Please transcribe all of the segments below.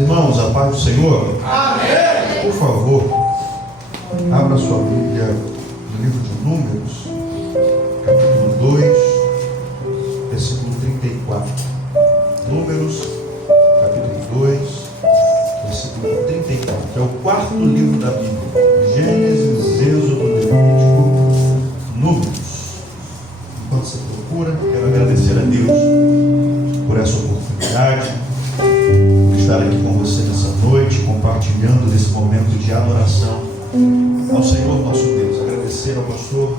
Irmãos, a paz do Senhor. Amém. Por favor, abra sua Bíblia no livro de Números, capítulo 2, versículo 34. Números, capítulo 2, versículo 34. É o quarto livro da Bíblia. Gênesis, Êxodo, Levítico, Números. Enquanto você procura, quero agradecer a Deus por essa oportunidade de estar aqui com você nessa noite, compartilhando desse momento de adoração ao Senhor nosso Deus. Agradecer ao pastor,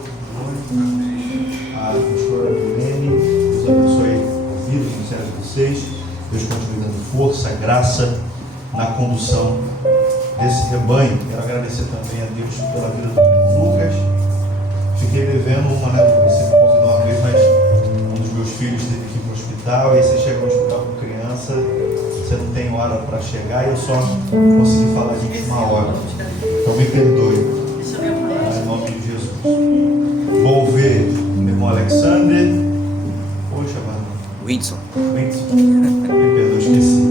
à pastora Milene. Deus abençoe a vida e o ministério de vocês. Deus continue dando força, graça na condução desse rebanho. Quero agradecer também a Deus pela vida do Lucas. Fiquei devendo uma, né? No princípio convidou uma vez, mas um dos meus filhos teve que ir para o hospital. E aí você chega no hospital com criança, você não tem hora para chegar, e eu só consegui falar de última hora. Então me perdoe. Em nome de Jesus. Vou ver o irmão Alexander. Poxa, mano. Whitson. Me perdoe, esqueci.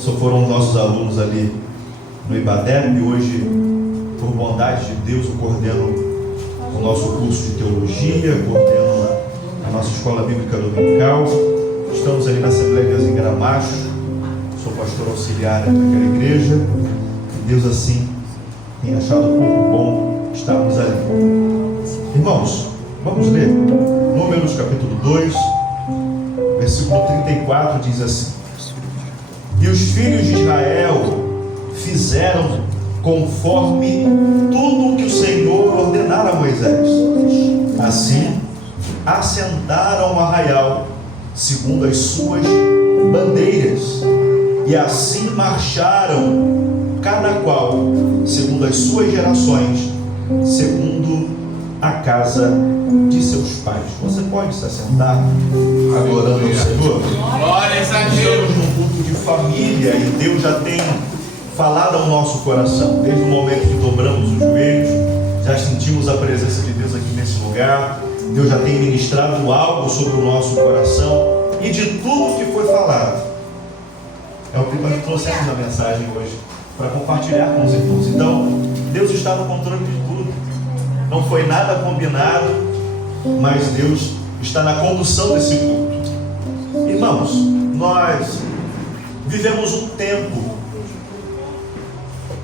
Só foram nossos alunos ali no IBADEP. E hoje, por bondade de Deus, eu coordeno o nosso curso de teologia, coordeno a nossa escola bíblica dominical. Estamos ali na Assembleia de Deus em Gramacho. Sou pastor auxiliar daquela igreja. E Deus assim tem achado pouco bom estarmos ali. Irmãos, vamos ler Números capítulo 2, versículo 34, diz assim: E os filhos de Israel fizeram conforme tudo o que o Senhor ordenara a Moisés. Assim, assentaram o arraial segundo as suas bandeiras, e assim marcharam, cada qual segundo as suas gerações, segundo a casa de seus pais. Você pode se assentar adorando ao Senhor? Glórias a Deus. Estamos num culto de família e Deus já tem falado ao nosso coração. Desde o momento que dobramos os joelhos, já sentimos a presença de Deus aqui nesse lugar. Deus já tem ministrado algo sobre o nosso coração. E de tudo que foi falado, é o que nós trouxemos na mensagem hoje, para compartilhar com os irmãos. Então, Deus está no controle de tudo. Não foi nada combinado, mas Deus está na condução desse culto. Irmãos, nós vivemos um tempo,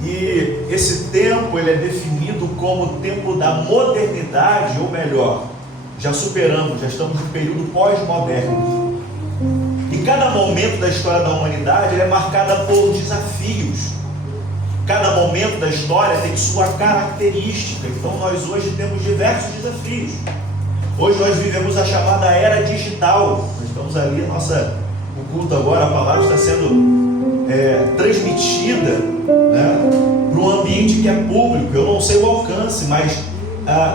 e esse tempo ele é definido como o tempo da modernidade, ou melhor, já superamos, já estamos no período pós-moderno. E cada momento da história da humanidade é marcada por desafios. Cada momento da história tem sua característica. Então nós hoje temos diversos desafios. Hoje nós vivemos a chamada era digital. Nós estamos ali, o culto agora, a palavra está sendo transmitida, né, para um ambiente que é público. Eu não sei o alcance, mas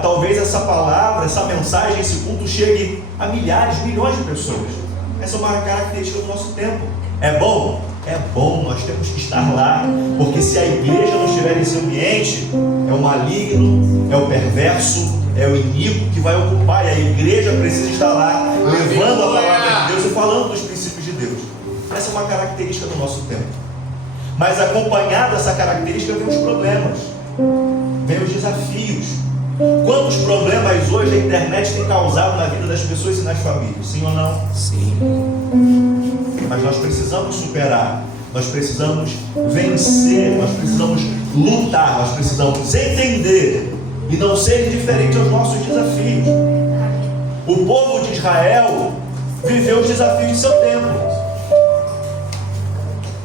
talvez essa palavra, essa mensagem, esse culto chegue a milhares, milhões de pessoas. Essa é uma característica do nosso tempo. É bom? É bom, nós temos que estar lá, porque se a igreja não estiver nesse ambiente, é o maligno, é o perverso, é o iníquo que vai ocupar, e a igreja precisa estar lá, levando a palavra de Deus e falando dos princípios de Deus. Essa é uma característica do nosso tempo. Mas acompanhado dessa característica vem os problemas, vem os desafios. Quantos problemas hoje a internet tem causado na vida das pessoas e nas famílias? Sim ou não? Sim. Mas nós precisamos superar, nós precisamos vencer, nós precisamos lutar, nós precisamos entender e não ser indiferente aos nossos desafios. O povo de Israel viveu os desafios de seu tempo,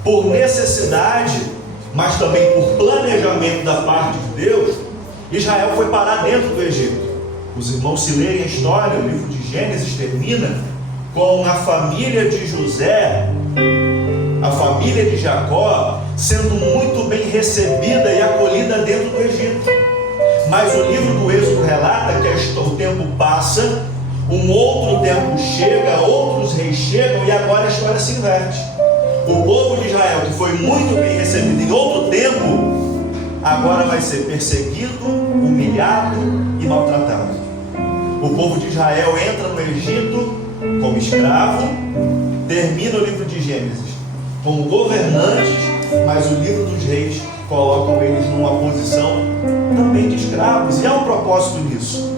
por necessidade, mas também por planejamento da parte de Deus. Israel foi parar dentro do Egito. Os irmãos, se lerem a história, o livro de Gênesis termina com a família de José, a família de Jacó, sendo muito bem recebida e acolhida dentro do Egito. Mas o livro do Êxodo relata que o tempo passa, um outro tempo chega, outros reis chegam, e agora a história se inverte. O povo de Israel, que foi muito bem recebido em outro tempo, agora vai ser perseguido, humilhado e maltratado. O povo de Israel entra no Egito como escravo, termina o livro de Gênesis como governantes mas o livro dos reis colocam eles numa posição também de escravos, e há um propósito nisso.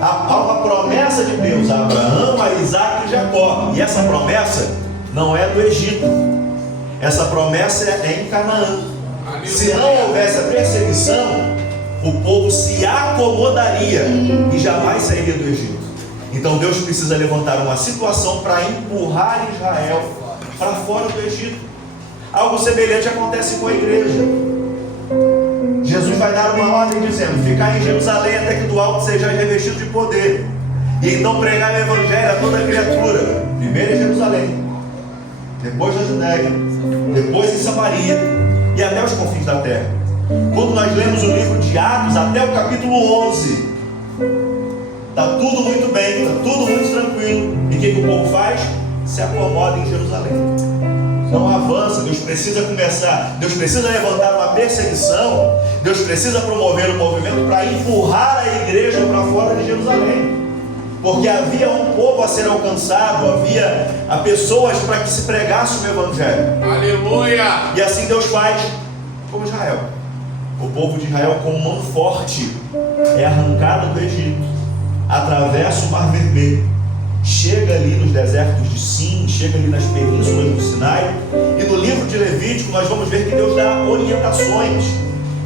Há uma promessa de Deus a Abraão, a Isaac e Jacó, e essa promessa não é do Egito, essa promessa é em Canaã. Se não houvesse a perseguição, o povo se acomodaria e jamais sairia do Egito. Então Deus precisa levantar uma situação para empurrar Israel para fora do Egito. Algo semelhante acontece com a igreja. Jesus vai dar uma ordem dizendo: ficai em Jerusalém até que do alto sejais revestido de poder, e então pregai o evangelho a toda criatura. Primeiro em Jerusalém, depois na Judéia, depois em Samaria e até os confins da terra. Quando nós lemos o livro de Atos até o capítulo 11, está tudo muito bem, está tudo muito tranquilo. E o que o povo faz? Se acomoda em Jerusalém, não avança. Deus precisa começar, Deus precisa levantar uma perseguição, Deus precisa promover um movimento para empurrar a igreja para fora de Jerusalém, porque havia um povo a ser alcançado, havia pessoas para que se pregasse o evangelho. Aleluia! E assim Deus faz com Israel. O povo de Israel, com mão forte, é arrancado do Egito, atravessa o Mar Vermelho, chega ali nos desertos de Sim, chega ali nas penínsulas do Sinai, e no livro de Levítico nós vamos ver que Deus dá orientações,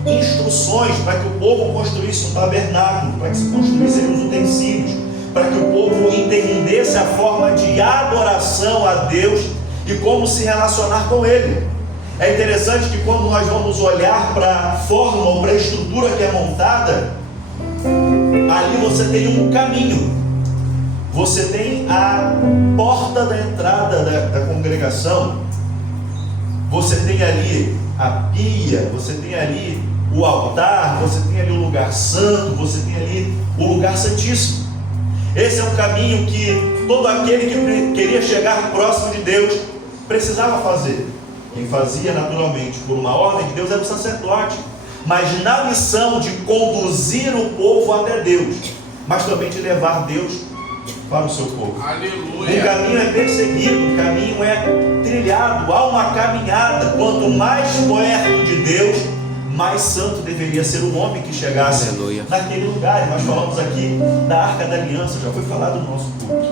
instruções para que o povo construísse um tabernáculo, para que se construíssem os utensílios, para que o povo entendesse a forma de adoração a Deus e como se relacionar com Ele. É interessante que quando nós vamos olhar para a forma ou para a estrutura que é montada, ali você tem um caminho. Você tem a porta da entrada da congregação, você tem ali a pia, você tem ali o altar, você tem ali o lugar santo, você tem ali o lugar santíssimo. Esse é um caminho que todo aquele que queria chegar próximo de Deus precisava fazer. Quem fazia naturalmente por uma ordem de Deus era o sacerdote, mas na missão de conduzir o povo até Deus, mas também de levar Deus para o seu povo. Aleluia. O caminho é perseguido, o caminho é trilhado, há uma caminhada. Quanto mais perto de Deus, mais santo deveria ser o homem que chegasse naquele lugar. E nós falamos aqui da Arca da Aliança, já foi falado no nosso culto.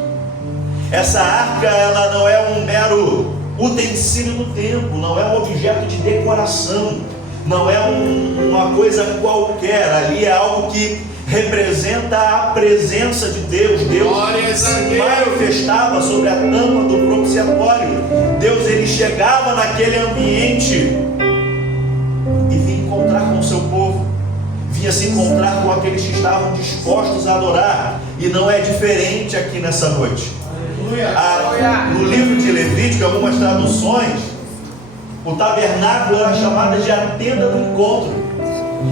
Essa arca, ela não é um mero utensílio do templo, não é um objeto de decoração, não é uma coisa qualquer. Ali é algo que representa a presença de Deus. Deus se manifestava sobre a tampa do propiciatório. Deus, ele chegava naquele ambiente e vinha encontrar com o seu povo, vinha se encontrar com aqueles que estavam dispostos a adorar. E não é diferente aqui nessa noite. No livro de Levítico, algumas traduções, o tabernáculo era chamado de a tenda do encontro.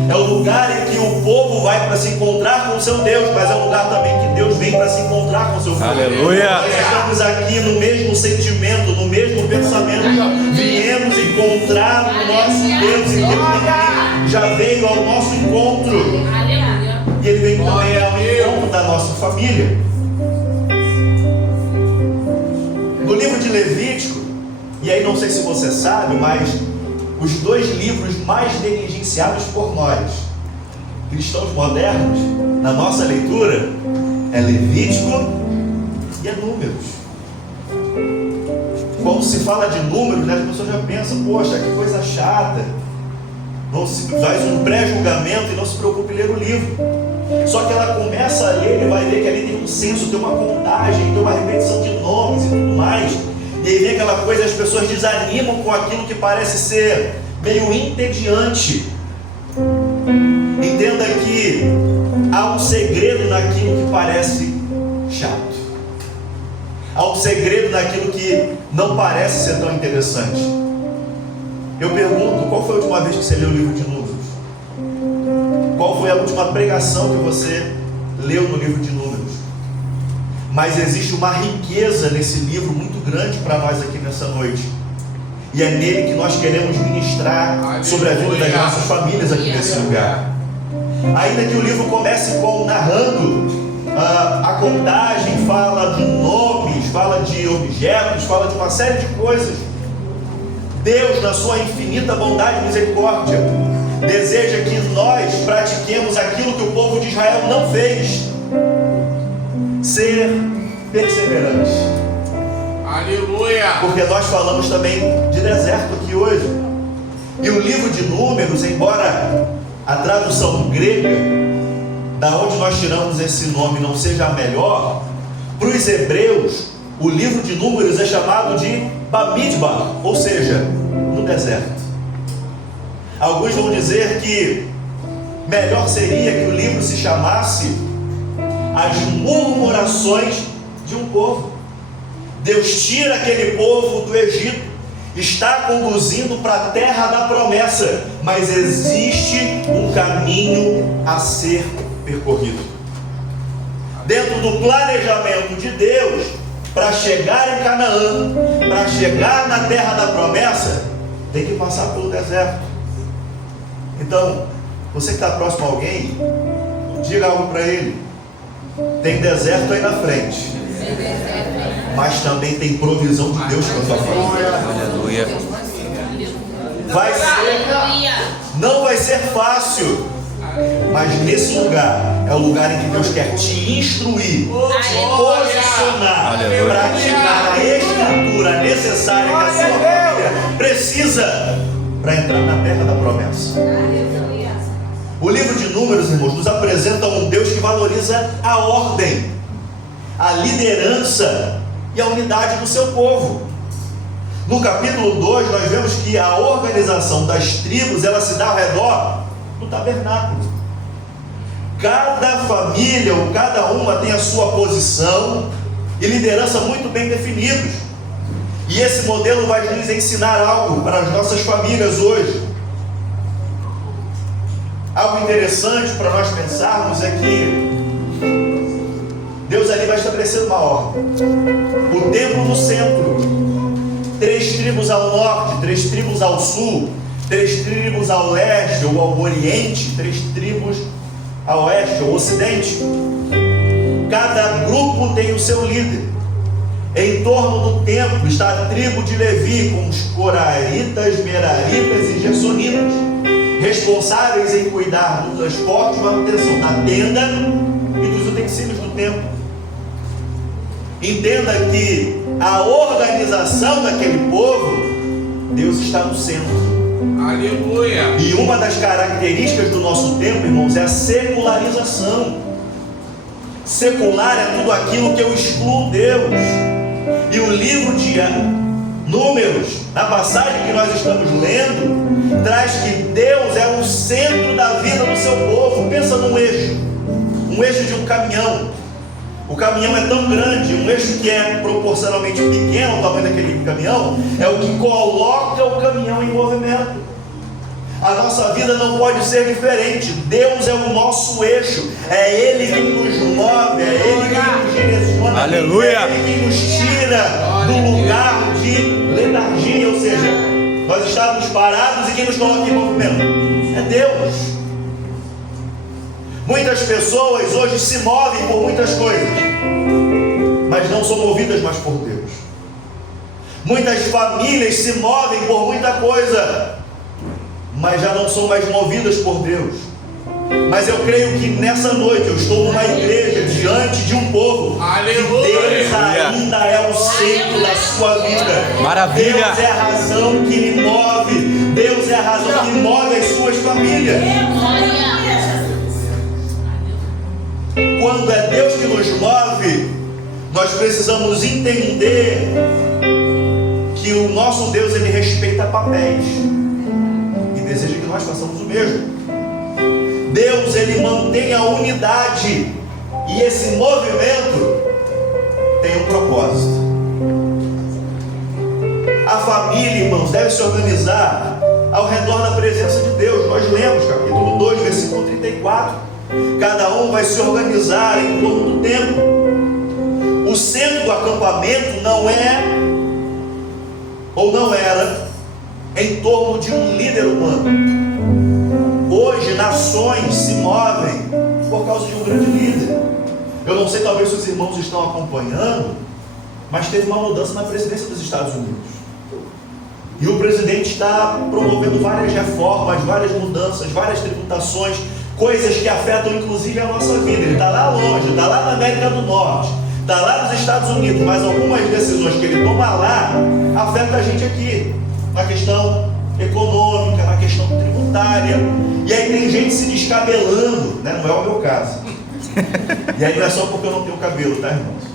É o lugar em que o povo vai para se encontrar com o seu Deus, mas é um lugar também que Deus vem para se encontrar com o seu povo. Aleluia! Nós estamos aqui no mesmo sentimento, no mesmo pensamento. Viemos encontrar o nosso Deus, e Deus já veio ao nosso encontro. E Ele vem também ao encontro da nossa família. No livro de Levítico, e aí não sei se você sabe, mas os dois livros mais negligenciados por nós, cristãos modernos, na nossa leitura, é Levítico e é Números. Quando se fala de Números, né, as pessoas já pensam: poxa, que coisa chata. Não se faz um pré-julgamento e não se preocupe em ler o livro. Só que ela começa a ler e vai ver que ali tem um censo, tem uma contagem, tem uma repetição de nomes e tudo mais. E aí vem aquela coisa, as pessoas desanimam com aquilo que parece ser meio entediante. Entenda que há um segredo naquilo que parece chato. Há um segredo naquilo que não parece ser tão interessante. Eu pergunto: qual foi a última vez que você leu o livro de Números? Qual foi a última pregação que você leu no livro de Números? Mas existe uma riqueza nesse livro muito grande para nós aqui nessa noite. E é nele que nós queremos ministrar sobre a vida das nossas famílias aqui nesse lugar. Ainda que o livro comece narrando a contagem, fala de nomes, fala de objetos, fala de uma série de coisas. Deus, na sua infinita bondade e misericórdia, deseja que nós pratiquemos aquilo que o povo de Israel não fez: ser perseverantes. Aleluia. Porque nós falamos também de deserto aqui hoje. E o livro de Números, embora a tradução grega, da onde nós tiramos esse nome, não seja a melhor, para os hebreus, o livro de Números é chamado de Bamidbar, ou seja, no deserto. Alguns vão dizer que melhor seria que o livro se chamasse As Murmurações de um Povo. Deus tira aquele povo do Egito, está conduzindo para a terra da promessa, mas existe um caminho a ser percorrido. Dentro do planejamento de Deus, para chegar em Canaã, para chegar na terra da promessa, tem que passar pelo deserto. Então, você que está próximo a alguém, diga algo para ele: tem deserto aí na frente, mas também tem provisão de Deus para sua família. Aleluia. Não vai ser fácil, mas nesse lugar é o lugar em que Deus quer te instruir, te posicionar, praticar a estrutura necessária que a sua família precisa para entrar na terra da promessa. O livro de Números, irmãos, nos apresenta um Deus que valoriza a ordem, a liderança e a unidade do seu povo. No capítulo 2, nós vemos que a organização das tribos, ela se dá ao redor do tabernáculo. Cada família ou cada uma tem a sua posição e liderança muito bem definidos. E esse modelo vai nos ensinar algo para as nossas famílias hoje. Algo interessante para nós pensarmos é que Deus ali vai estabelecer uma ordem. O templo no centro, 3 tribos ao norte, 3 tribos ao sul, 3 tribos ao leste ou ao oriente, 3 tribos ao oeste ou ocidente. Cada grupo tem o seu líder. Em torno do templo está a tribo de Levi, com os coraritas, meraritas e gersonitas, responsáveis em cuidar do transporte e manutenção da tenda e dos utensílios do templo. Entenda que a organização daquele povo, Deus está no centro. Aleluia. E uma das características do nosso tempo, irmãos, é a secularização. Secular é tudo aquilo que eu excluo Deus. E o livro de Números, na passagem que nós estamos lendo, traz que Deus é o centro da vida do seu povo. Pensa num eixo de um caminhão. O caminhão é tão grande, um eixo que é proporcionalmente pequeno ao tamanho daquele caminhão, é o que coloca o caminhão em movimento. A nossa vida não pode ser diferente. Deus é o nosso eixo, é Ele quem nos move, é Ele quem nos direciona. Aleluia. É Ele quem nos tira do lugar de letargia, ou seja, nós estamos parados e quem nos coloca em movimento é Deus. Muitas pessoas hoje se movem por muitas coisas, mas não são movidas mais por Deus. Muitas famílias se movem por muita coisa, mas já não são mais movidas por Deus. Mas eu creio que nessa noite eu estou numa igreja diante de um povo. Aleluia. Que Deus ainda é o centro da sua vida. Maravilha. Deus é a razão que me move. Deus é a razão que move as suas famílias. Quando é Deus que nos move, nós precisamos entender que o nosso Deus, ele respeita papéis e deseja que nós façamos o mesmo. Deus, ele mantém a unidade, e esse movimento tem um propósito. A família, irmãos, deve se organizar ao redor da presença de Deus. Nós lemos capítulo 2, versículo 34. Cada um vai se organizar em torno do templo. O centro do acampamento não é, ou não era, em torno de um líder humano. Hoje nações se movem por causa de um grande líder. Eu não sei, talvez os irmãos estão acompanhando, mas teve uma mudança na presidência dos Estados Unidos. E o presidente está promovendo várias reformas, várias mudanças, várias tributações, coisas que afetam inclusive a nossa vida. Ele está lá longe, está lá na América do Norte, está lá nos Estados Unidos, mas algumas decisões que ele toma lá afetam a gente aqui, na questão econômica, na questão tributária. E aí tem gente se descabelando, né? Não é o meu caso. E aí não é só porque eu não tenho cabelo, tá, irmãos?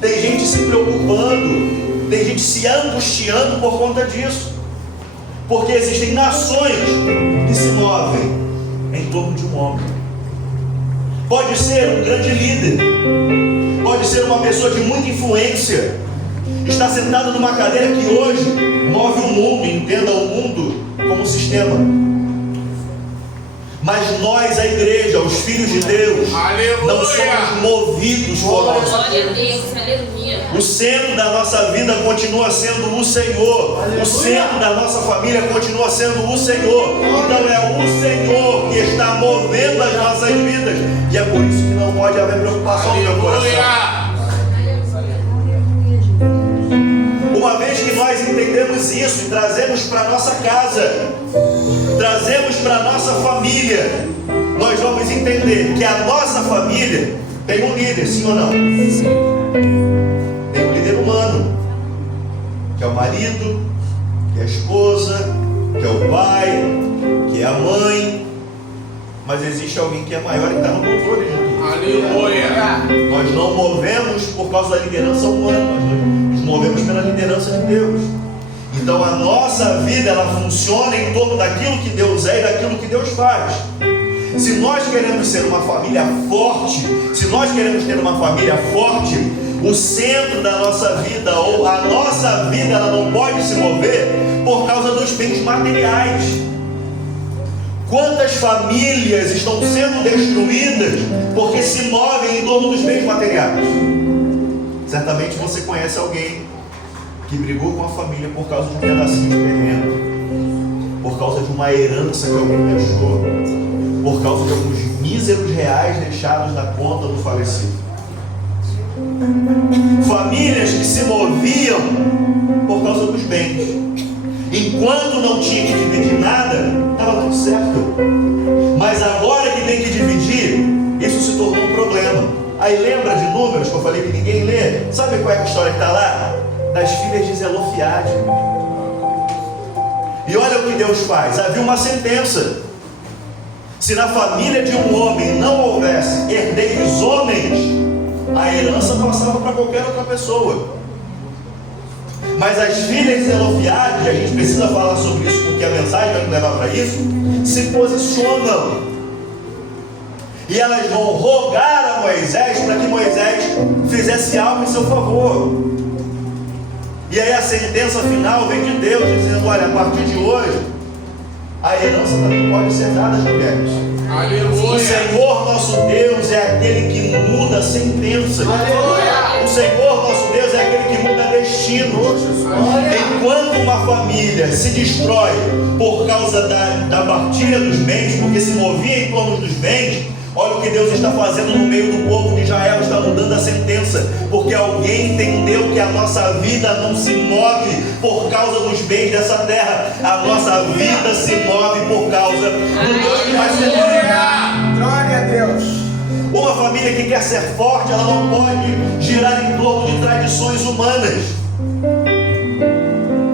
Tem gente se preocupando, tem gente se angustiando por conta disso, porque existem nações que se movem em torno de um homem. Pode ser um grande líder, pode ser uma pessoa de muita influência, está sentado numa cadeira que hoje move o mundo, entenda o mundo como sistema. Mas nós, a igreja, os filhos de Deus, aleluia, não somos movidos por nós. Glória a Deus, aleluia. O centro da nossa vida continua sendo o Senhor. Aleluia. O centro da nossa família continua sendo o Senhor. Então é o Senhor que está movendo as nossas vidas. E é por isso que não pode haver preocupação no meu coração. Uma vez que nós entendemos isso e trazemos para a nossa casa, trazemos para a nossa família, nós vamos entender que a nossa família tem um líder, sim ou não? Sim. Tem um líder humano, que é o marido, que é a esposa, que é o pai, que é a mãe, mas existe alguém que é maior e está no controle de tudo. Aleluia. Nós não movemos por causa da liderança humana, nós nos movemos pela liderança de Deus. Então a nossa vida, ela funciona em torno daquilo que Deus é e daquilo que Deus faz. Se nós queremos ser uma família forte, se nós queremos ter uma família forte, o centro da nossa vida, ou a nossa vida, ela não pode se mover por causa dos bens materiais. Quantas famílias estão sendo destruídas porque se movem em torno dos bens materiais? Certamente você conhece alguém que brigou com a família por causa de um pedacinho de terreno, por causa de uma herança que alguém deixou, por causa de alguns míseros reais deixados na conta do falecido. Famílias que se moviam por causa dos bens. Enquanto não tinha que dividir nada, estava tudo certo. Mas agora que tem que dividir, isso se tornou um problema. Aí lembra de Números que eu falei que ninguém lê? Sabe qual é a história que está lá? Das filhas de Zelofiade. E olha o que Deus faz. Havia uma sentença. Se na família de um homem não houvesse herdeiros homens, a herança passava para qualquer outra pessoa. Mas as filhas de Zelofiade, a gente precisa falar sobre isso porque a mensagem vai nos levar para isso, se posicionam. E elas vão rogar a Moisés para que Moisés fizesse algo em seu favor. E aí a sentença final vem de Deus, dizendo: olha, a partir de hoje, a herança também pode ser dada às mulheres. Aleluia. O Senhor nosso Deus é aquele que muda sentenças. Aleluia. O Senhor nosso Deus é aquele que muda destinos. Enquanto uma família se destrói por causa da partilha dos bens, porque se movia em torno dos bens, olha o que Deus está fazendo no meio do povo de Israel, está mudando a sentença, porque alguém entendeu que a nossa vida não se move por causa dos bens dessa terra, a nossa vida se move por causa do Deus que vai ser glorificado. Glória a Deus. Uma família que quer ser forte, ela não pode girar em torno de tradições humanas.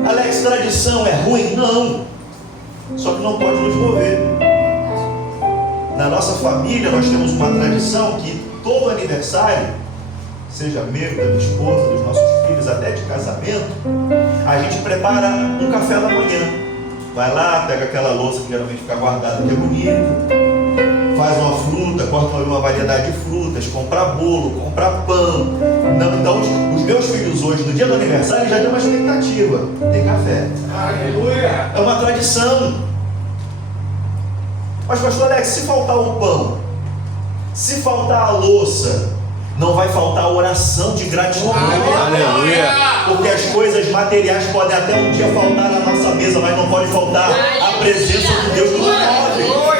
Alex, tradição é ruim? Não. Só que não pode nos mover. Na nossa família nós temos uma tradição que todo aniversário, seja meu, da minha esposa, dos nossos filhos, até de casamento, a gente prepara um café da manhã. Vai lá, pega aquela louça que geralmente fica guardada, que é bonito, faz uma fruta, corta uma variedade de frutas, compra bolo, compra pão. Então os meus filhos hoje, no dia do aniversário, já deu uma expectativa. Tem café. Aleluia. É uma tradição. Mas pastor Alex, se faltar o pão, se faltar a louça, não vai faltar a oração de gratidão. Aleluia. Porque as coisas materiais podem até um dia faltar na nossa mesa, mas não pode faltar a presença de Deus que nos move.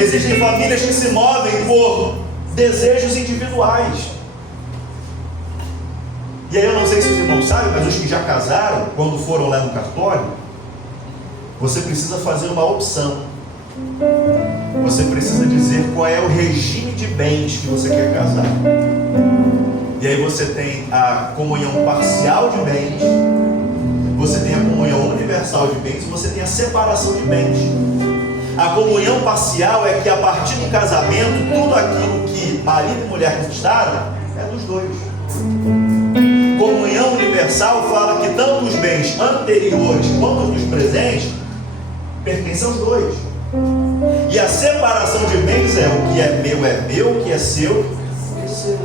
Existem famílias que se movem por desejos individuais. E aí eu não sei se os irmãos sabem, mas os que já casaram, quando foram lá no cartório, você precisa fazer uma opção. Você precisa dizer qual é o regime de bens que você quer casar. E aí você tem a comunhão parcial de bens, você tem a comunhão universal de bens, e você tem a separação de bens. A comunhão parcial é que a partir do casamento, tudo aquilo que marido e mulher conquistaram é dos dois. Comunhão universal fala que tanto os bens anteriores quanto os presentes pertencem aos dois. E a separação de bens é o que é meu, o que é seu é seu.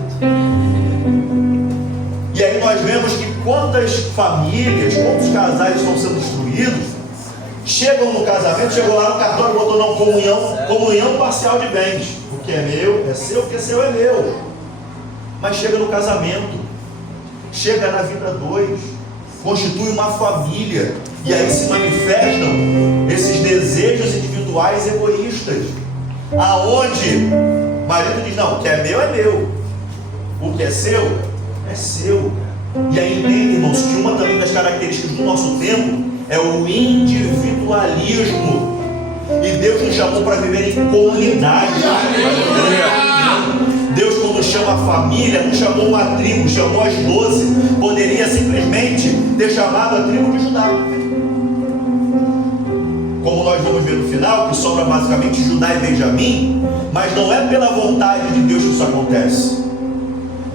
E aí nós vemos que quantas famílias, quantos casais estão sendo destruídos, chegam no casamento, chegou lá no cartório, botou não, comunhão parcial de bens. O que é meu é seu, o que é seu é meu. Mas chega no casamento, chega na vida dois, constitui uma família, e aí se manifestam esses desejos individuais egoístas, aonde o marido diz, não, o que é meu, o que é seu é seu. E aí entende, irmãos, que uma também das características do nosso tempo é o individualismo, e Deus nos chamou para viver em comunidade. Deus, quando chama a família, não chamou uma tribo, chamou as 12. Poderia simplesmente ter chamado a tribo de Judá, como nós vamos ver no final, que sobra basicamente Judá e Benjamim, mas não é pela vontade de Deus que isso acontece.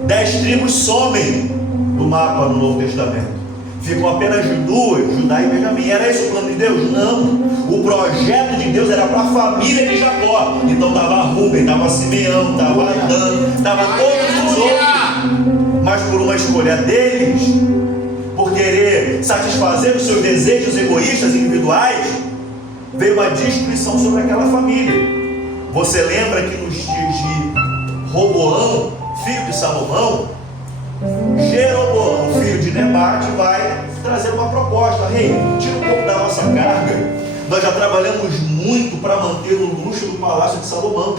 10 tribos somem do mapa no Novo Testamento, ficam apenas 2, Judá e Benjamim. Era esse o plano de Deus? Não. O projeto de Deus era para a família de Jacó. Então estava Rubem, estava Simeão, estava Dan, estava todos os outros. Mas por uma escolha deles, por querer satisfazer os seus desejos egoístas individuais, veio uma destruição sobre aquela família. Você lembra que nos dias de Roboão, filho de Salomão, Jeroboão, filho de Nebate, vai trazer uma proposta: rei, tira um pouco da nossa carga, nós já trabalhamos muito para manter o luxo do palácio de Salomão,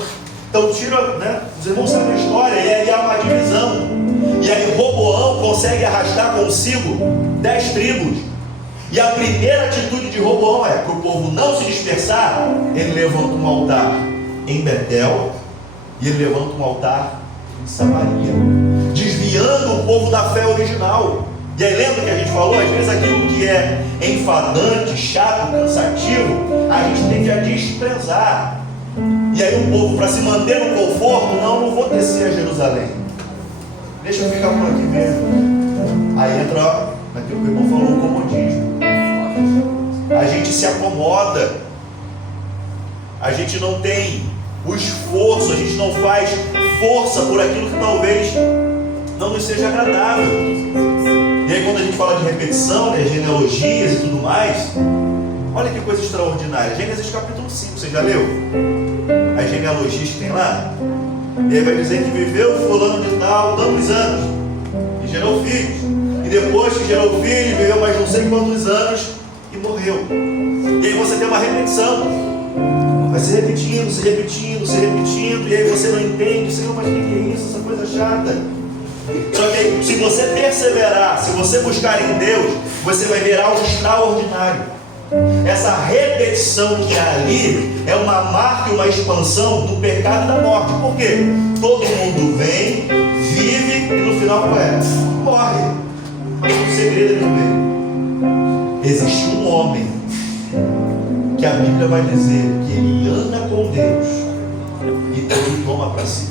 então tira, né? Os irmãos sabem a história, e aí há uma divisão, e aí Roboão consegue arrastar consigo 10 tribos, e a primeira atitude de Roboão é, para o povo não se dispersar, ele levanta um altar em Betel, e ele levanta um altar em Samaria, desviando o povo da fé original. E aí lembra que a gente falou, às vezes aquilo que é enfadante, chato, cansativo, a gente tende a desprezar. E aí o povo, para se manter no conforto, não vou descer a Jerusalém, deixa eu ficar por aqui mesmo. Aí entra naquilo que o irmão falou, o comodismo. A gente se acomoda, a gente não tem o esforço, a gente não faz força por aquilo que talvez não nos seja agradável. E aí quando a gente fala de repetição, né, genealogias e tudo mais, olha que coisa extraordinária. Gênesis capítulo 5, você já leu? As genealogias que tem lá. E aí vai dizer que viveu fulano de tal tantos anos e gerou filhos, e depois que gerou filhos, viveu mais não sei quantos anos e morreu. E aí você tem uma repetição, vai se repetindo, se repetindo, se repetindo, e aí você não entende, Senhor, mas o que é isso, essa coisa chata? Só que se você perseverar, se você buscar em Deus, você vai ver algo extraordinário. Essa repetição que há ali é uma marca e uma expansão do pecado e da morte. Por quê? Todo mundo vem, vive e no final qual é? Morre. Mas o segredo é viver. Existe um homem que a Bíblia vai dizer que ele anda com Deus e ele toma para si.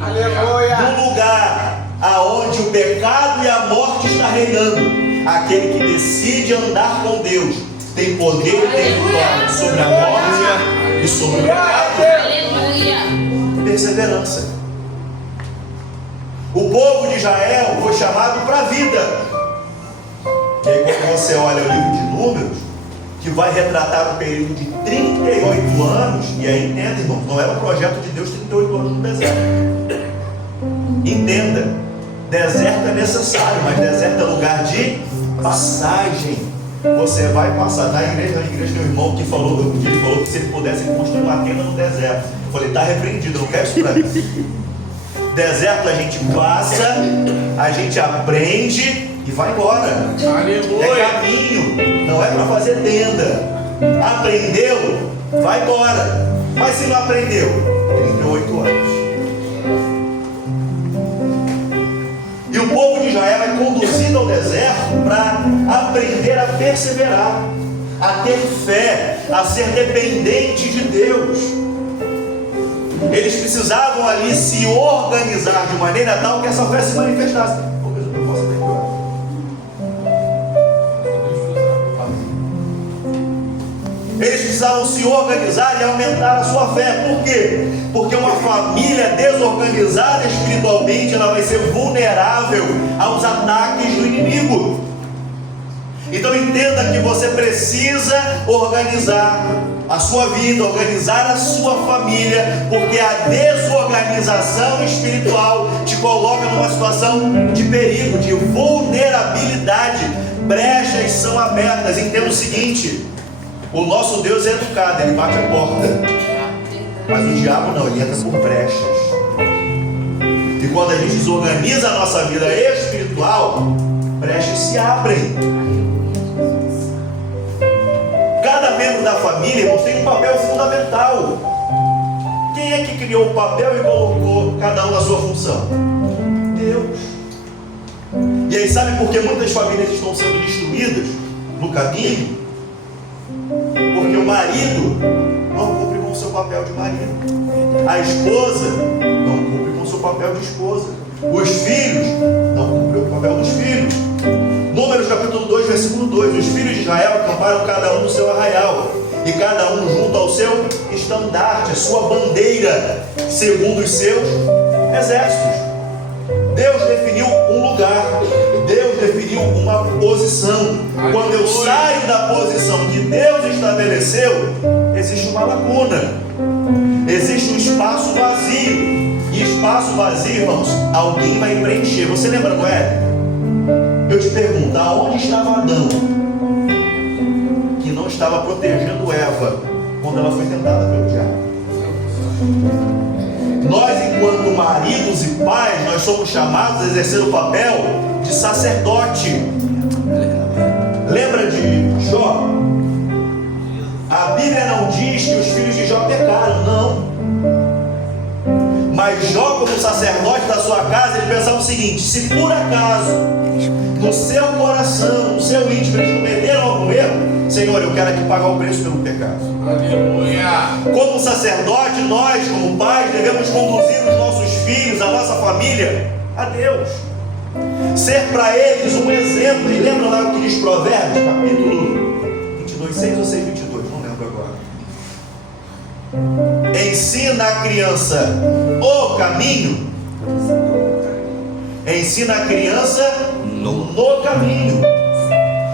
Aleluia! No lugar aonde o pecado e a morte está reinando, aquele que decide andar com Deus tem poder e tem vitória sobre a morte e sobre o pecado. Aleluia! Perseverança. O povo de Israel foi chamado para a vida. E aí quando você olha o livro de Números, que vai retratar um período de 38 anos, e aí entenda, irmão, não era um projeto de Deus 38 anos no deserto. Entenda, deserto é necessário, mas deserto é lugar de passagem. Você vai passar. Na igreja tem um irmão que falou, ele falou que se ele pudesse construir uma tenda no deserto. Eu falei, está repreendido, eu não quero isso para mim. Deserto a gente passa, a gente aprende e vai embora. Aleluia. É caminho, não é para fazer tenda. Aprendeu, vai embora. Mas se não aprendeu, 38 anos. E o povo de Israel é conduzido ao deserto para aprender a perseverar, a ter fé, a ser dependente de Deus. Eles precisavam ali se organizar de maneira tal que essa fé se manifestasse. Eles precisavam se organizar e aumentar a sua fé. Por quê? Porque uma família desorganizada espiritualmente, ela vai ser vulnerável aos ataques do inimigo. Então entenda que você precisa organizar a sua vida, organizar a sua família, porque a desorganização espiritual te coloca numa situação de perigo, de vulnerabilidade. Brechas são abertas. Entenda o seguinte: o nosso Deus é educado, ele bate a porta, mas o diabo não, ele entra por brechas. E quando a gente desorganiza a nossa vida espiritual, brechas se abrem. Cada membro da família, irmãos, tem um papel fundamental. Quem é que criou o papel e colocou cada um na sua função? Deus. E aí sabe por que muitas famílias estão sendo destruídas no caminho? Porque o marido não cumpre com o seu papel de marido, a esposa não cumpre com o seu papel de esposa, os filhos não cumprem o papel dos filhos. Números capítulo 2, versículo 2: os filhos de Israel acamparam cada um no seu arraial, e cada um junto ao seu estandarte, a sua bandeira, segundo os seus exércitos. Deus definiu um lugar, Deus definiu uma posição. Quando eu saio da posição que Deus estabeleceu, existe uma lacuna, existe um espaço vazio. E espaço vazio, irmãos, alguém vai preencher. Você lembra, não é? Eu te pergunto, aonde estava Adão, que não estava protegendo Eva quando ela foi tentada pelo diabo? Nós, enquanto maridos e pais, nós somos chamados a exercer o papel de sacerdote. Lembra de Jó? A Bíblia não diz que os filhos de Jó pecaram, não. Mas Jó, como sacerdote da sua casa, ele pensava o seguinte: se por acaso no seu coração, no seu íntimo, eles cometeram algum erro, Senhor, eu quero aqui pagar o preço pelo pecado. Aleluia. Como sacerdote, nós, como pais, devemos conduzir os nossos filhos, a nossa família, a Deus. Ser para eles um exemplo. E lembra lá o que diz Provérbios, capítulo 22, 6 ou 6, 22, não lembro agora. Ensina a criança o caminho. Ensina a criança no caminho.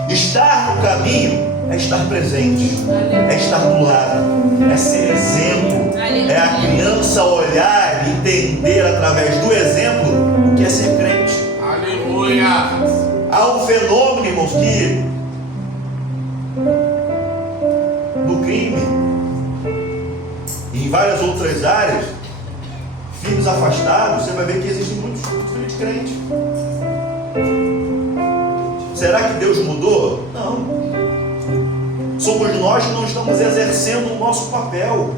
Estar no caminho é estar presente, é estar do lado, é ser exemplo, é a criança olhar e entender através do exemplo o que é ser crente. Aleluia. Há um fenômeno, irmãos, que no crime e em várias outras áreas, filhos afastados, você vai ver que existem muitos filhos de crente. Será que Deus mudou? Não. Somos nós que não estamos exercendo o nosso papel.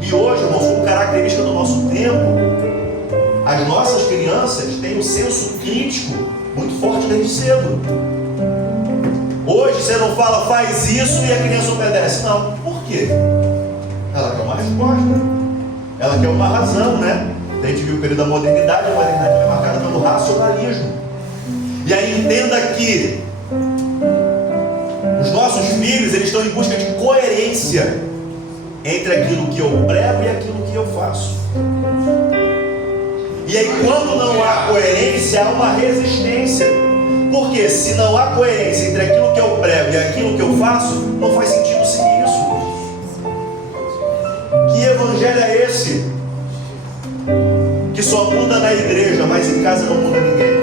E hoje, irmãos, como característica do nosso tempo, as nossas crianças têm um senso crítico muito forte desde cedo. Hoje você não fala, faz isso, e a criança obedece. Não. Por quê? Ela quer uma resposta. Ela quer uma razão, né? A gente viu o período da modernidade, a modernidade é marcada pelo racionalismo. E aí entenda que os nossos filhos, eles estão em busca de coerência entre aquilo que eu prego e aquilo que eu faço. E aí quando não há coerência, há uma resistência. Porque se não há coerência entre aquilo que eu prego e aquilo que eu faço, não faz sentido seguir isso. Que evangelho é esse? Que só muda na igreja, mas em casa não muda ninguém.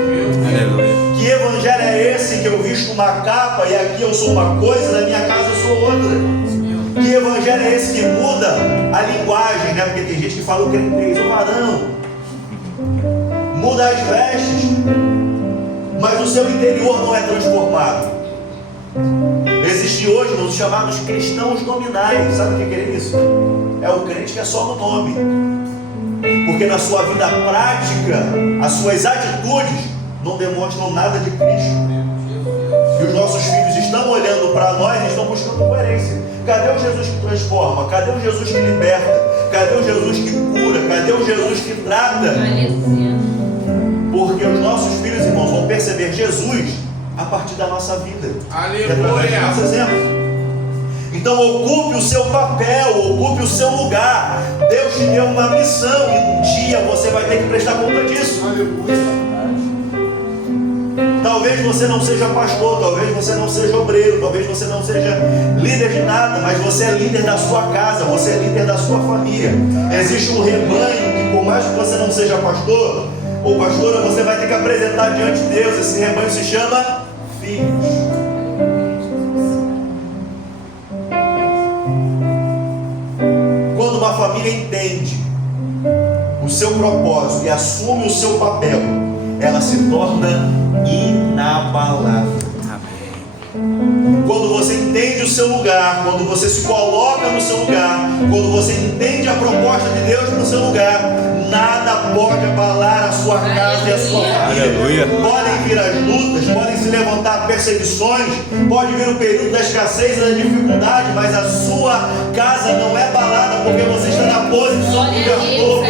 Aleluia. Que evangelho é esse que eu visto uma capa e aqui eu sou uma coisa, na minha casa eu sou outra? Que evangelho é esse que muda a linguagem, né? Porque tem gente que fala o crentez, o varão. muda as vestes, mas o seu interior não é transformado. Existe hoje os chamados cristãos nominais. Sabe o que é isso? É o crente que é só no nome, porque na sua vida prática, as suas atitudes não demonstram nada de Cristo. E os nossos filhos estão olhando para nós e estão buscando coerência. Cadê o Jesus que transforma? Cadê o Jesus que liberta? Cadê o Jesus que cura? Cadê o Jesus que trata? Aleluia. Porque os nossos filhos, irmãos, vão perceber Jesus a partir da nossa vida. Aleluia. E através do nosso exemplo. Então ocupe o seu papel, ocupe o seu lugar. Deus te deu uma missão e um dia você vai ter que prestar conta disso. Aleluia. Talvez você não seja pastor, talvez você não seja obreiro, talvez você não seja líder de nada, mas você é líder da sua casa, você é líder da sua família. Existe um rebanho que, por mais que você não seja pastor ou pastora, você vai ter que apresentar diante de Deus. Esse rebanho se chama filhos. Quando uma família entende o seu propósito e assume o seu papel, ela se torna inabalável. Quando você entende o seu lugar, quando você se coloca no seu lugar, quando você entende a proposta de Deus no seu lugar, nada pode abalar a sua casa e a sua família. Aleluia. Podem vir as lutas, podem se levantar perseguições, pode vir o período da escassez e da dificuldade, mas a sua casa não é abalada, porque você está na posição que Deus colocou.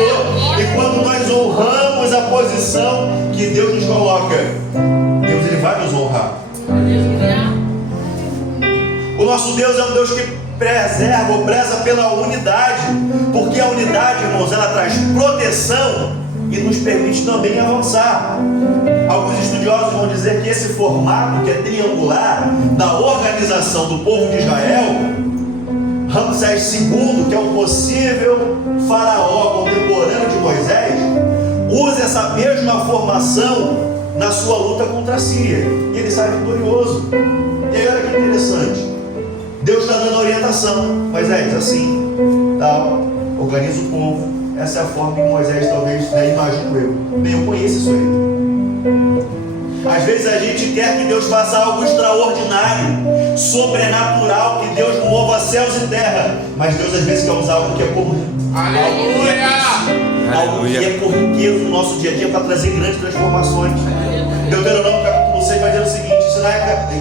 E quando nós honramos a posição que Deus nos coloca, Deus ele vai nos honrar. O nosso Deus é um Deus que preserva ou preza pela unidade, porque a unidade, irmãos, ela traz proteção e nos permite também avançar. Alguns estudiosos vão dizer que esse formato, que é triangular, da organização do povo de Israel, Ramsés II, que é um possível faraó contemporâneo de Moisés, usa essa mesma formação na sua luta contra a Síria, e ele sai vitorioso. E aí olha que interessante, Deus está dando orientação. Moisés, assim, tal, organiza o povo. Essa é a forma que Moisés talvez, imagino eu. Bem, eu conheço isso aí. Às vezes a gente quer que Deus faça algo extraordinário, sobrenatural, que Deus mova céus e terra. Mas Deus às vezes quer usar algo que é comum. Algo que é corriqueiro no nosso dia a dia para trazer grandes transformações. Deuteronômio capítulo 6 vai dizer o seguinte: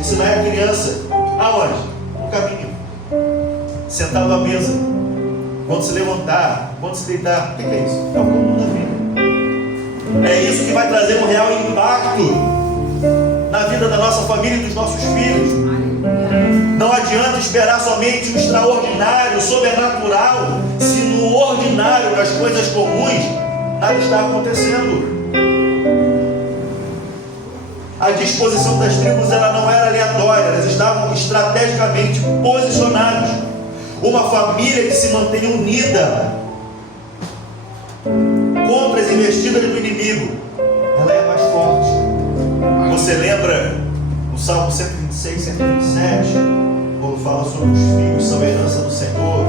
ensinar a criança aonde? No caminho, sentado à mesa, quando se levantar, quando se deitar. O que é isso? É o comum da vida. É isso que vai trazer um real impacto na vida da nossa família e dos nossos filhos. Não adianta esperar somente o extraordinário, o sobrenatural, se no ordinário, nas coisas comuns, nada está acontecendo. A disposição das tribos ela não era aleatória, elas estavam estrategicamente posicionadas. Uma família que se mantém unida contra as investidas do inimigo, ela é mais forte. Você lembra no Salmo 126, 127, quando fala sobre os filhos são a herança do Senhor?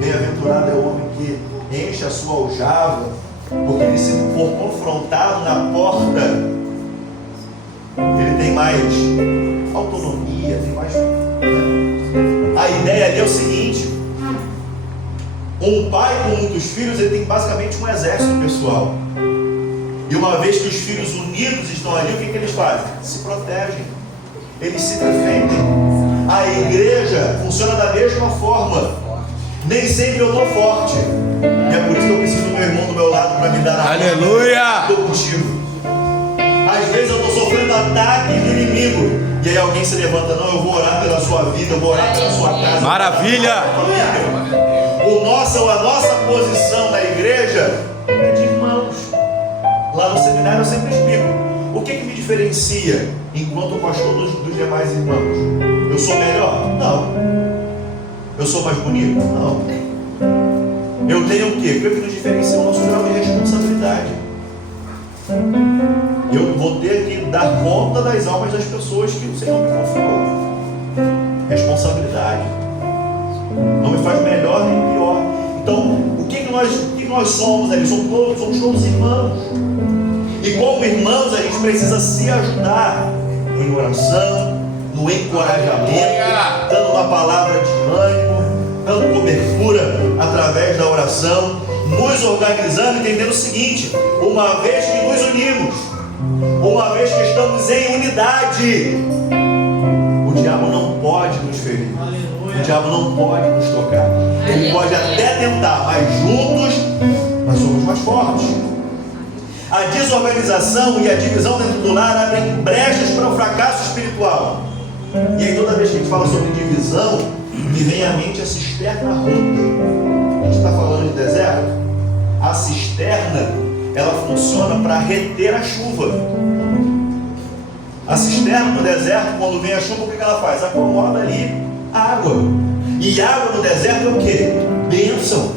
Bem-aventurado é o homem que enche a sua aljava, porque ele, se for confrontado na porta, ele tem mais autonomia, tem mais... A ideia ali é o seguinte: um pai com muitos filhos, ele tem basicamente um exército pessoal. E uma vez que os filhos unidos estão ali, o que eles fazem? Se protegem, eles se defendem. A igreja funciona da mesma forma. Nem sempre eu estou forte, e é por isso que eu preciso do meu irmão do meu lado para me dar a Aleluia! Estou contigo. Às vezes eu estou sofrendo ataque do inimigo, e aí alguém se levanta: não, eu vou orar pela sua vida, eu vou orar pela sua casa. Maravilha! A nossa posição na igreja é de irmãos. Lá no seminário eu sempre explico: o que me diferencia enquanto pastor dos demais irmãos? Eu sou melhor? Não. Eu sou mais bonito? Não. Eu tenho o quê? O que nos diferencia? O nosso grau de responsabilidade. Eu vou ter que dar conta das almas das pessoas que o Senhor me confiou. Responsabilidade. Não me faz melhor nem pior. Então, o que nós somos ali? Somos todos irmãos. E como irmãos, a gente precisa se ajudar em oração, no encorajamento, dando uma palavra de ânimo, dando cobertura através da oração, nos organizando, entendendo o seguinte: uma vez que nos unimos, uma vez que estamos em unidade, o diabo não pode nos ferir, o diabo não pode nos tocar. Ele pode até tentar, mas juntos nós somos mais fortes. A desorganização e a divisão dentro do lar abrem brechas para o fracasso espiritual. E aí toda vez que a gente fala sobre divisão, me vem à mente a cisterna rota. A gente está falando de deserto. A cisterna, ela funciona para reter a chuva. A cisterna no deserto, quando vem a chuva, o que ela faz? Acomoda ali a água. E água no deserto é o quê? Bênção.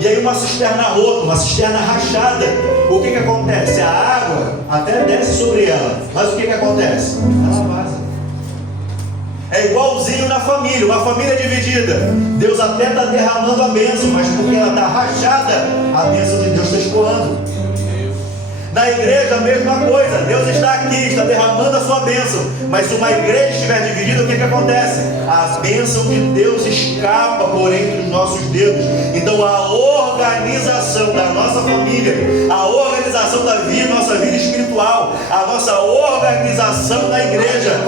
E aí uma cisterna rota, uma cisterna rachada, o que acontece? A água até desce sobre ela, mas o que acontece? Ela vaza. É igualzinho na família, uma família dividida. Deus até está derramando a bênção, mas porque ela está rachada, a bênção de Deus está escoando. Na igreja a mesma coisa, Deus está aqui, está derramando a sua bênção, mas se uma igreja estiver dividida, o que acontece? A bênção de Deus escapa por entre os nossos dedos. Então a organização da nossa família, a organização da nossa vida espiritual, a nossa organização da igreja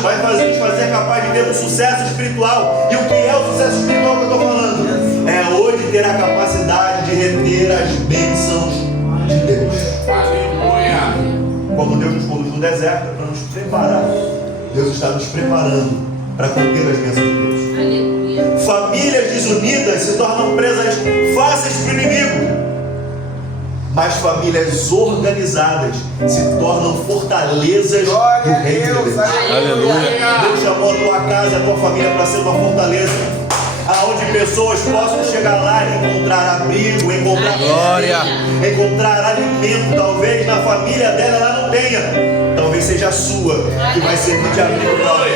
vai fazer capaz de ter um sucesso espiritual. E o que é o sucesso espiritual que eu estou falando? É hoje ter a capacidade de reter as bênçãos de Deus. Aleluia. Quando Deus nos conduz no deserto, é para nos preparar. Deus está nos preparando para conter as bênçãos de Deus. Aleluia. Famílias desunidas se tornam presas fáceis para o inimigo, mas famílias organizadas se tornam fortalezas do reino de Deus. Aleluia. Deus chamou a tua casa e a tua família para ser uma fortaleza, aonde pessoas possam chegar lá e encontrar abrigo, encontrar Glória, encontrar alimento. Talvez na família dela ela não tenha, talvez seja a sua que vai servir de abrigo para alguém.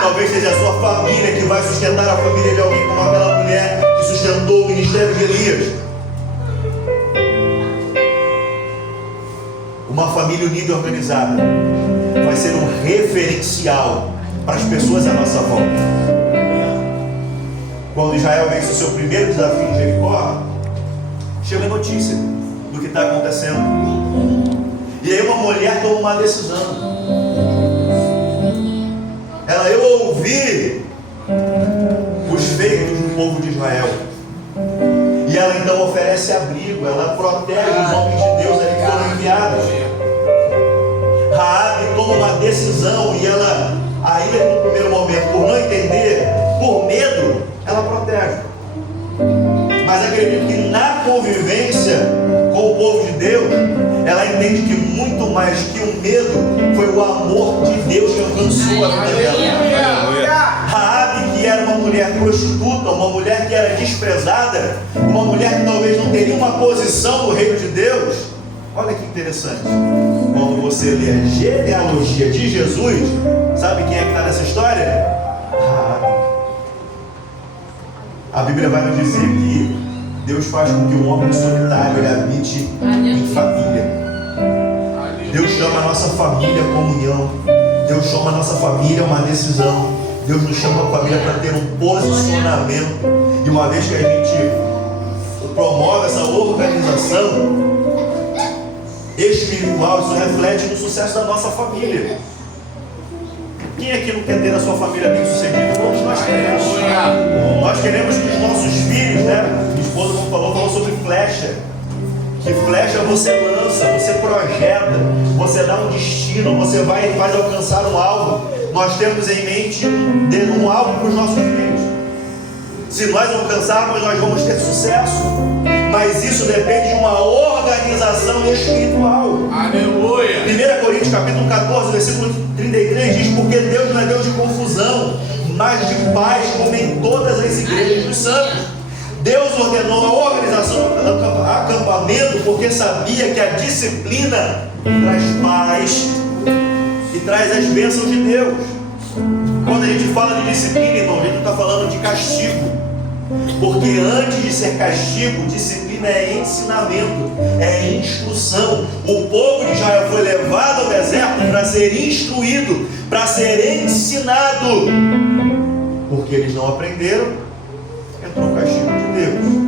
Talvez seja a sua família que vai sustentar a família de alguém, como aquela mulher que sustentou o ministério de Elias. Uma família unida e organizada vai ser um referencial para as pessoas à nossa volta. Quando Israel vence o seu primeiro desafio em Jericó, chega a notícia do que está acontecendo. E aí uma mulher toma uma decisão. Eu ouvi os feitos do povo de Israel. E ela então oferece abrigo, ela protege os homens de Deus ali que foram enviados. Raabe toma uma decisão e ela, ainda no primeiro momento, por não entender, por medo, ela protege. Mas acredito que na convivência com o povo de Deus, ela entende que muito mais que o medo foi o amor de Deus que alcançou a vida dela. Raabe, que era uma mulher prostituta, uma mulher que era desprezada, uma mulher que talvez não teria uma posição no reino de Deus. Olha que interessante. Quando você lê a genealogia de Jesus, sabe quem é que está nessa história? Raabe. A Bíblia vai nos dizer que Deus faz com que o homem solitário ele habite em família. Deus chama a nossa família a comunhão. Deus chama a nossa família a uma decisão. Deus nos chama a família para ter um posicionamento. E uma vez que a gente promove essa organização espiritual, isso reflete no sucesso da nossa família. Quem aqui não quer ter a sua família bem sucedida? Todos nós queremos. Nós queremos que os nossos filhos, né? Minha esposa falou sobre flecha. Que flecha você lança, você projeta, você dá um destino, você faz alcançar um alvo. Nós temos em mente um alvo para os nossos filhos. Se nós alcançarmos, nós vamos ter sucesso. Mas isso depende de uma organização espiritual. aleluia. 1 Coríntios capítulo 14, versículo 33 diz: porque Deus não é Deus de confusão, mas de paz, como em todas as igrejas dos santos. Deus ordenou a organização do acampamento porque sabia que a disciplina traz paz e traz as bênçãos de Deus. Quando a gente fala de disciplina, irmão, a gente não está falando de castigo. Porque antes de ser castigo, disciplina é ensinamento, é instrução. O povo de Israel foi levado ao deserto para ser instruído, para ser ensinado. Porque eles não aprenderam, entrou o castigo de Deus.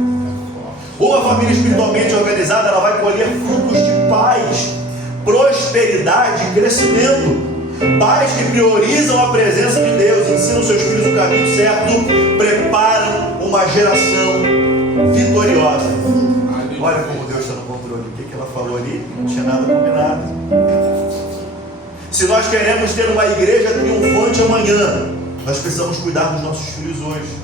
Uma família espiritualmente organizada, ela vai colher frutos de paz, prosperidade e crescimento. Pais que priorizam a presença de Deus, ensinam seus filhos o caminho certo, preparam uma geração vitoriosa. Olha como Deus está no controle. O que ela falou ali? Não tinha nada combinado. Se nós queremos ter uma igreja triunfante amanhã, nós precisamos cuidar dos nossos filhos hoje.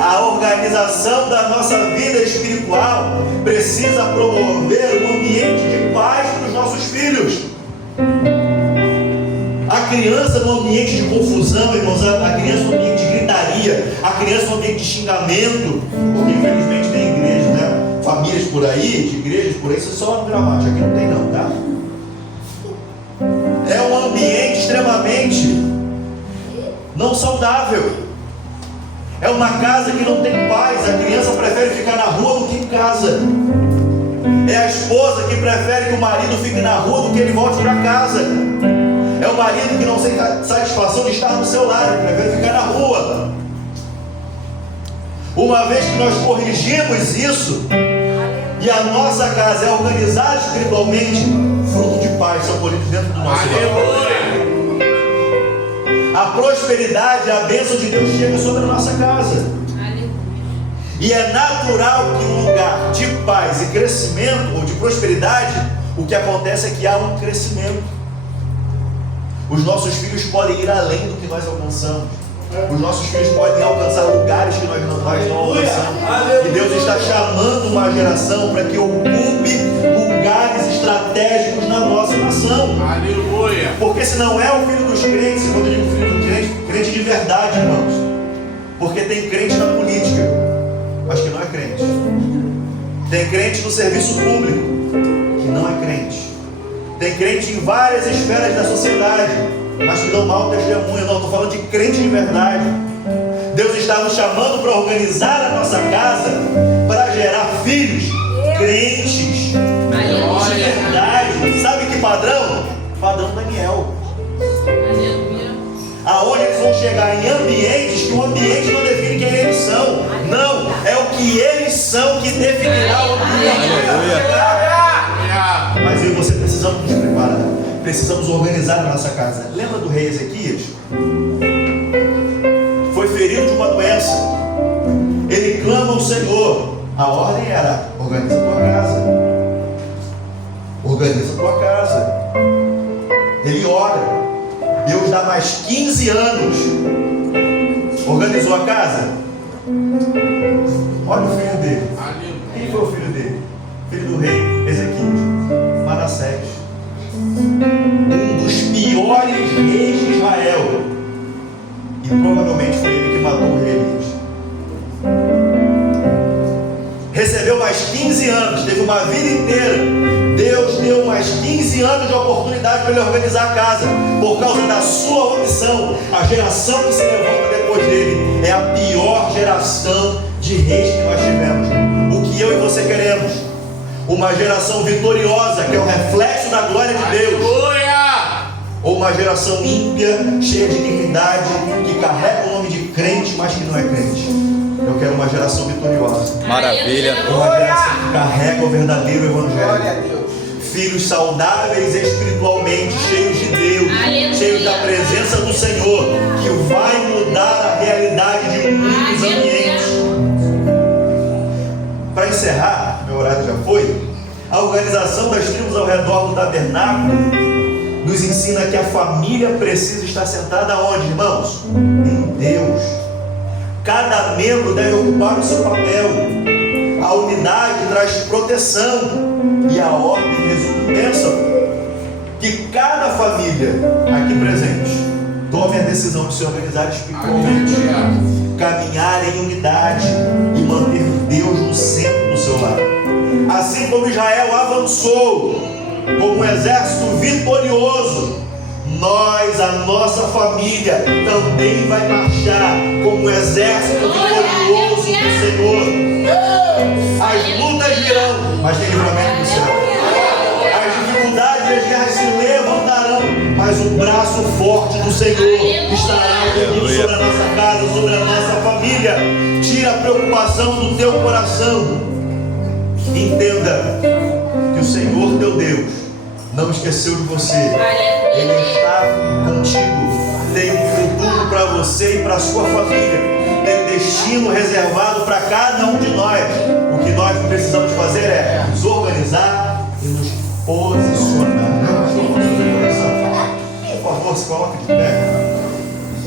A organização da nossa vida espiritual precisa promover um ambiente de paz para os nossos filhos. A criança no ambiente de confusão, irmãos, a criança no ambiente de gritaria, a criança no ambiente de xingamento, porque infelizmente tem igrejas, né? Famílias por aí, de igrejas por aí, isso é só no Gramado, aqui não tem não, tá? É um ambiente extremamente não saudável. É uma casa que não tem paz, a criança prefere ficar na rua do que em casa. É a esposa que prefere que o marido fique na rua do que ele volte para casa. É o marido que não tem satisfação de estar no seu lar, ele prefere ficar na rua. Uma vez que nós corrigimos isso, e a nossa casa é organizada espiritualmente, fruto de paz são colhidos dentro do nosso lar. A prosperidade, a bênção de Deus chega sobre a nossa casa. E é natural que um lugar de paz e crescimento, ou de prosperidade, o que acontece é que há um crescimento. Os nossos filhos podem ir além do que nós alcançamos. Os nossos filhos podem alcançar lugares que nós não alcançamos. E Deus está chamando uma geração para que ocupe lugares estratégicos na nossa nação. Aleluia. Porque se não é o filho dos crentes, quando eu digo filho do crente, crente de verdade, irmãos. Porque tem crente na política, mas que não é crente. Tem crente no serviço público, que não é crente. Tem crente em várias esferas da sociedade, mas que dão mau testemunho. Não, estou falando de crente de verdade. Deus está nos chamando para organizar a nossa casa, para gerar filhos crentes de verdade. Sabe que padrão? Padrão Daniel. Aonde eles vão chegar em ambientes que o ambiente não define quem eles são. Não, é o que eles são que definirá o ambiente. Mas eu e você precisamos nos preparar, precisamos organizar a nossa casa. Lembra do rei Ezequias? Foi ferido de uma doença. Ele clama ao Senhor. A ordem era: organiza a tua casa. Organiza a tua casa. Ele ora. Deus dá mais 15 anos. Organizou a casa? Olha o filho dele. Quem foi o filho dele? Filho do rei Ezequias. Manassés, um dos piores reis de Israel, e provavelmente foi ele que matou o rei Elias. Recebeu mais 15 anos, teve uma vida inteira. Deus deu mais 15 anos de oportunidade para ele organizar a casa, por causa da sua omissão. A geração que se levanta depois dele é a pior geração de reis que nós tivemos. O que eu e você queremos? Uma geração vitoriosa, que é o reflexo da glória de Deus. Aleluia! Ou uma geração ímpia, cheia de iniquidade, que carrega o nome de crente, mas que não é crente. Eu quero uma geração vitoriosa. Maravilha. Uma geração que carrega o verdadeiro evangelho. Filhos saudáveis espiritualmente, cheios de Deus, cheios da presença do Senhor, que vai mudar a realidade de muitos ambientes. Para encerrar, meu horário já foi. A organização das tribos ao redor do tabernáculo nos ensina que a família precisa estar sentada onde, irmãos? Em Deus. Cada membro deve ocupar o seu papel. A unidade traz proteção, e a ordem resulta em bênção. Que cada família aqui presente tome a decisão de se organizar espiritualmente, caminhar em unidade e manter Deus no centro do seu lar. Assim como Israel avançou como um exército vitorioso, nós, a nossa família, também vai marchar como um exército vitorioso do Senhor. As lutas virão, mas tem livramento do céu. As dificuldades e as guerras se levantarão, mas o braço forte do Senhor estará sobre a nossa casa, sobre a nossa família. Tira a preocupação do teu coração. Entenda que o Senhor teu Deus não esqueceu de você. Ele está contigo. Tem um futuro para você e para a sua família. Tem um destino reservado para cada um de nós. O que nós precisamos fazer é nos organizar e nos posicionar. Por favor, se coloque de pé.